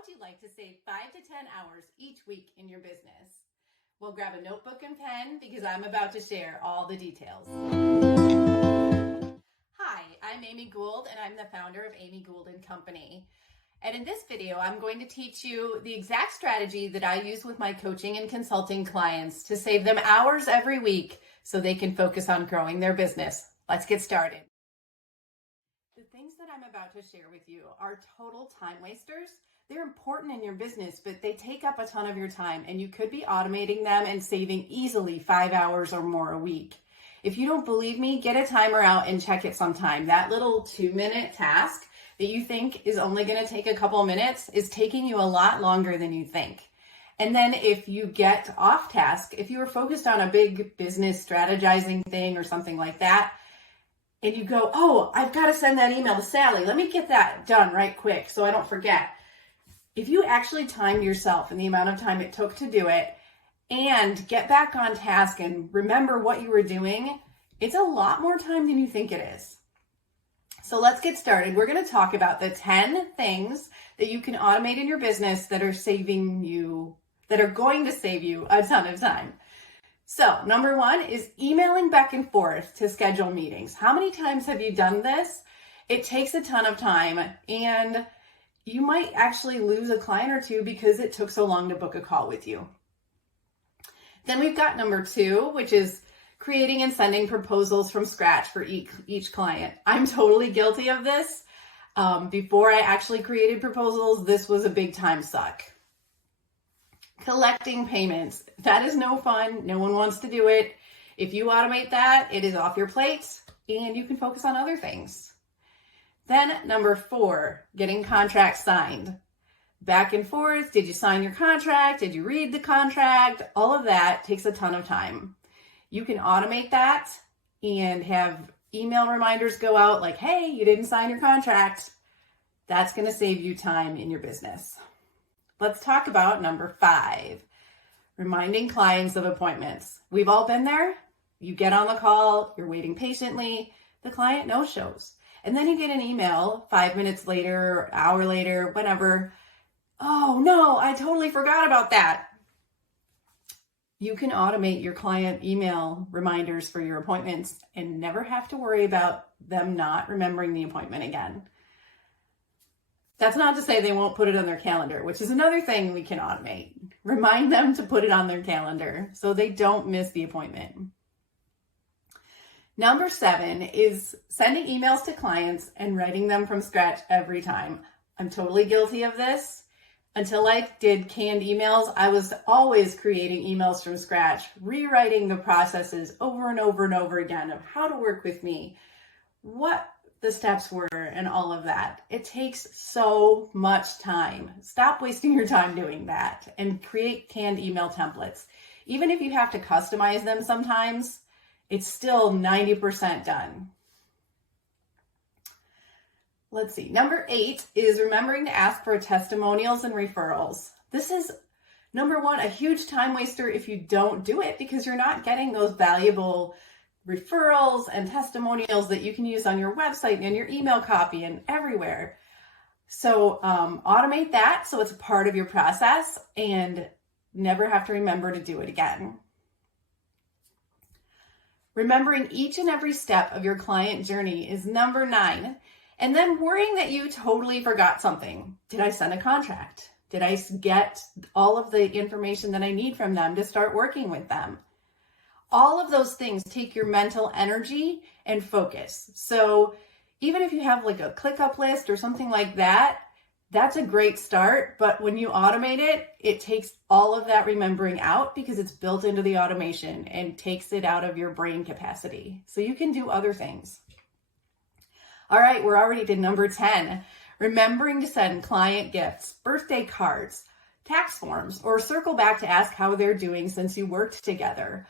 would you like to save 5 to 10 hours each week in your business? Well, grab a notebook and pen because I'm about to share all the details. Hi, I'm Amy Gould and I'm the founder of Amy Gould & Company. And in this video, I'm going to teach you the exact strategy that I use with my coaching and consulting clients to save them hours every week so they can focus on growing their business. Let's get started. The things that I'm about to share with you are total time wasters. They're important in your business, but they take up a ton of your time, and you could be automating them and saving easily 5 hours or more a week. If you don't believe me, get a timer out and check it sometime. That little 2-minute task that you think is only going to take a couple minutes is taking you a lot longer than you think. And then if you get off task, if you were focused on a big business strategizing thing or something like that, and you go, oh, I've got to send that email to Sally. Let me get that done right quick so I don't forget. If you actually timed yourself and the amount of time it took to do it and get back on task and remember what you were doing, it's a lot more time than you think it is. So let's get started. We're going to talk about the 10 things that you can automate in your business that are going to save you a ton of time. So number 1 is emailing back and forth to schedule meetings. How many times have you done this? It takes a ton of time, and you might actually lose a client or two because it took so long to book a call with you. Then we've got number 2, which is creating and sending proposals from scratch for each client. I'm totally guilty of this. Before I actually created proposals, this was a big time suck. Collecting payments. That is no fun. No one wants to do it. If you automate that, it is off your plate and you can focus on other things. Then number 4, getting contracts signed. Back and forth. Did you sign your contract? Did you read the contract? All of that takes a ton of time. You can automate that and have email reminders go out like, hey, you didn't sign your contract. That's going to save you time in your business. Let's talk about number 5, reminding clients of appointments. We've all been there. You get on the call, you're waiting patiently, the client no-shows. And then you get an email 5 minutes later, an hour later, whatever. Oh no, I totally forgot about that. You can automate your client email reminders for your appointments and never have to worry about them not remembering the appointment again. That's not to say they won't put it on their calendar, which is another thing we can automate. Remind them to put it on their calendar so they don't miss the appointment. Number 7 is sending emails to clients and writing them from scratch every time. I'm totally guilty of this. Until I did canned emails, I was always creating emails from scratch, rewriting the processes over and over and over again of how to work with me, what the steps were, and all of that. It takes so much time. Stop wasting your time doing that and create canned email templates. Even if you have to customize them sometimes, it's still 90% done. Let's see. Number 8 is remembering to ask for testimonials and referrals. This is, number 1, a huge time waster if you don't do it because you're not getting those valuable referrals and testimonials that you can use on your website and your email copy and everywhere. So automate that so it's a part of your process and never have to remember to do it again. Remembering each and every step of your client journey is number 9. And then worrying that you totally forgot something. Did I send a contract? Did I get all of the information that I need from them to start working with them? All of those things take your mental energy and focus. So even if you have like a ClickUp list or something like that, that's a great start. But when you automate it, it takes all of that remembering out because it's built into the automation and takes it out of your brain capacity. So you can do other things. All right, we're already to number 10, remembering to send client gifts, birthday cards, tax forms, or circle back to ask how they're doing since you worked together.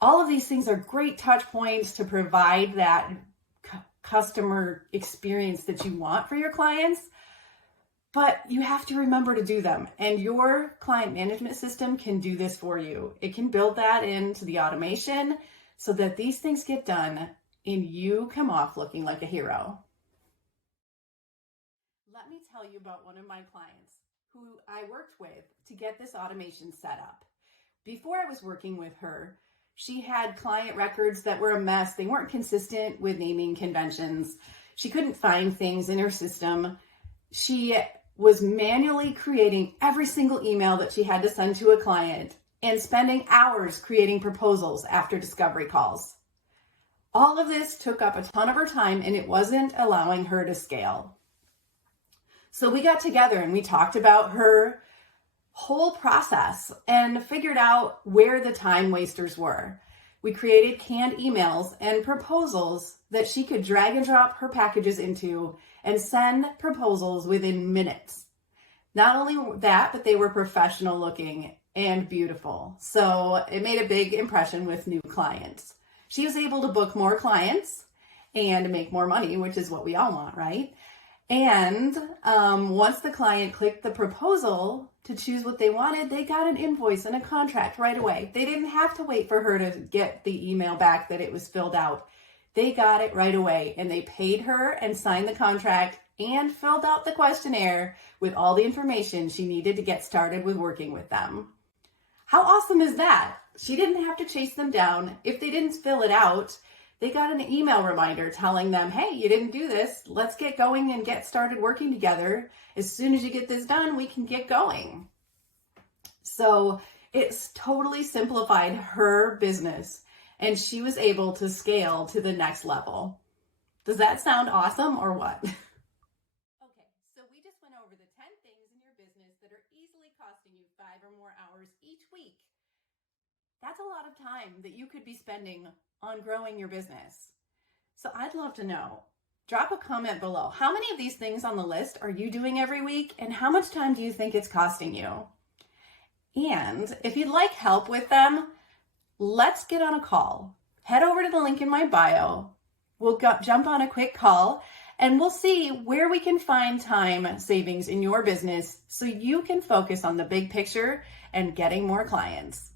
All of these things are great touch points to provide that customer experience that you want for your clients, but you have to remember to do them. And your client management system can do this for you. It can build that into the automation so that these things get done and you come off looking like a hero. Let me tell you about one of my clients. who I worked with to get this automation set up. Before I was working with her, she had client records that were a mess. They weren't consistent with naming conventions. She couldn't find things in her system. She was manually creating every single email that she had to send to a client and spending hours creating proposals after discovery calls. All of this took up a ton of her time and it wasn't allowing her to scale. So we got together and we talked about her whole process and figured out where the time wasters were. We created canned emails and proposals that she could drag and drop her packages into and send proposals within minutes. Not only that, but they were professional looking and beautiful. So it made a big impression with new clients. She was able to book more clients and make more money, which is what we all want, right? And once the client clicked the proposal to choose what they wanted, they got an invoice and a contract right away. They didn't have to wait for her to get the email back that it was filled out. They got it right away and they paid her and signed the contract and filled out the questionnaire with all the information she needed to get started with working with them. How awesome is that? She didn't have to chase them down. If they didn't fill it out, they got an email reminder telling them, hey, you didn't do this. Let's get going and get started working together. As soon as you get this done, we can get going. So it's totally simplified her business and she was able to scale to the next level. Does that sound awesome or what? Okay, so we just went over the 10 things in your business that are easily costing you 5 or more hours each week. That's a lot of time that you could be spending on growing your business. So I'd love to know. Drop a comment below. How many of these things on the list are you doing every week? And how much time do you think it's costing you? And if you'd like help with them, let's get on a call. Head over to the link in my bio. We'll jump on a quick call and we'll see where we can find time savings in your business so you can focus on the big picture and getting more clients.